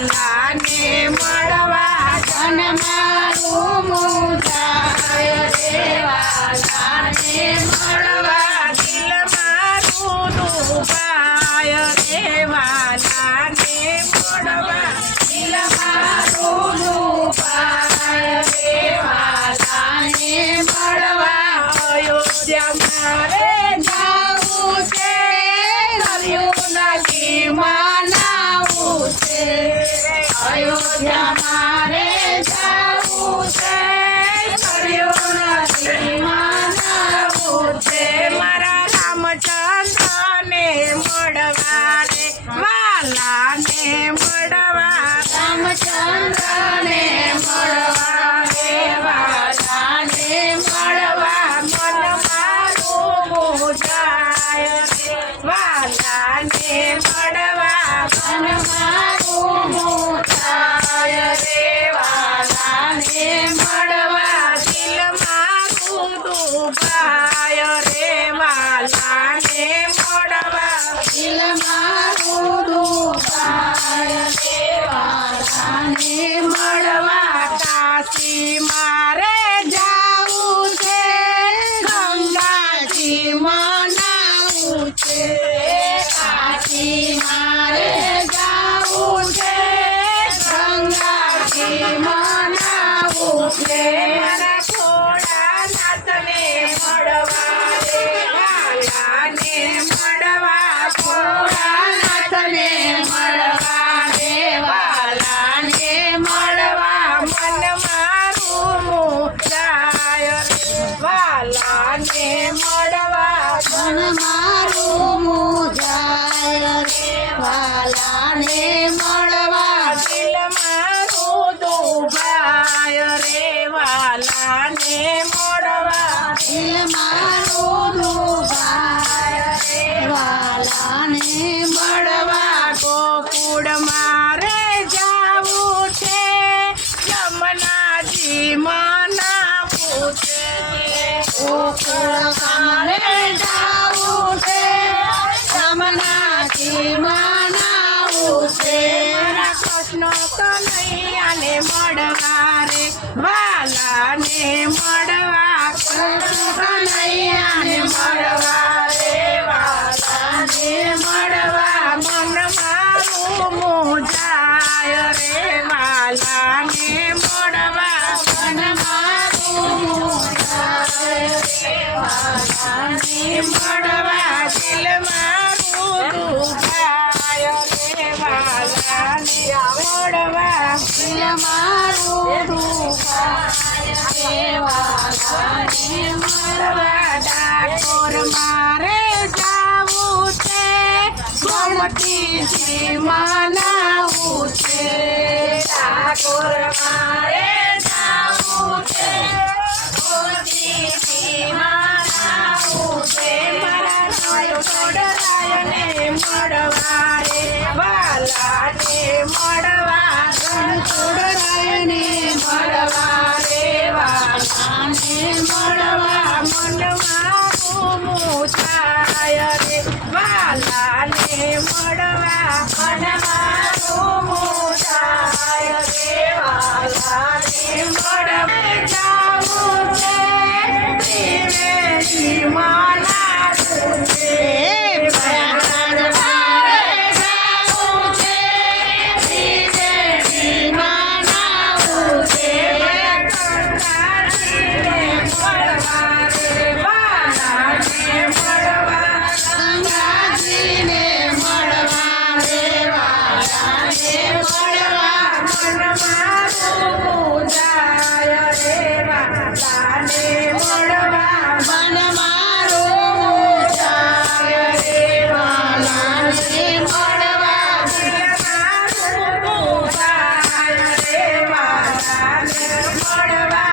વાલાને મળવા ધન મારું મુંજાય રે વાલાને મળવા દિલ મારું ડૂબાય રે વાલાને મળવા દિલ મારું ડૂબાય રે વાલાને મળવા અયોધ્યા મારે જાવું છે નવ્યું નથી મનાવું છે અયોધ્યા મારે જાવું છે નવ્યું નથી મનાવું છે મારા રામચંદ્રને મળવા રે વાલાને મળવા રામચંદ્રને મળવા રે વાલાને મળવા મન મારું મુંજાય રે વાલાને મળવા મન મારું મુંજાય રે વાલાને મળવા દિલ મારું ડૂબાય રે વાલાને મળવા દિલ મારું ડૂબાય રે વાલાને મળવા કાશી મારે જાવું છે ગંગાજી મનાવું છે કાશી મારે જાવું છે ગંગાજી મનાવું છે મારા ભોળાનાથને મળવા રે વાલાને મળવા ભોળાનાથને મળવા રે વાલાને મળવા મન મારું મુંજાય રે વાલાને મળવા મન મારું મુંજાય રે વાલાને મળવા દિલ મારું ડૂબાય રે વાલાને મળવા દિલ મારું ડૂબાય રે વાલાને મળવા ગોકુળ મારે જાવું છે યમુનાજી મનાવું છે ગોકુળ મારે જાવું છે યમુનાજી મનાવું છે મારા કૃષ્ણ કનૈયાને મળવા રે વાલાને મળવા કૃષ્ણ કનૈયાને મળવા રે વાલાને મળવા મન મારું મુંજાય રે વાલાને મળવા મન મારું મુંજાય રે વાલાને મળવા દિલ મારું ડૂબાય રે વાલાને મળવા દિલ મારું ડૂબાય રે વાલાને મળવા ડાકોર મારે જાવું છે ગોમતીજી મનાવું છે ડાકોર મારે જાવું છે ગોમતીજી મનાવું છે મારા છોડરાયને મળવા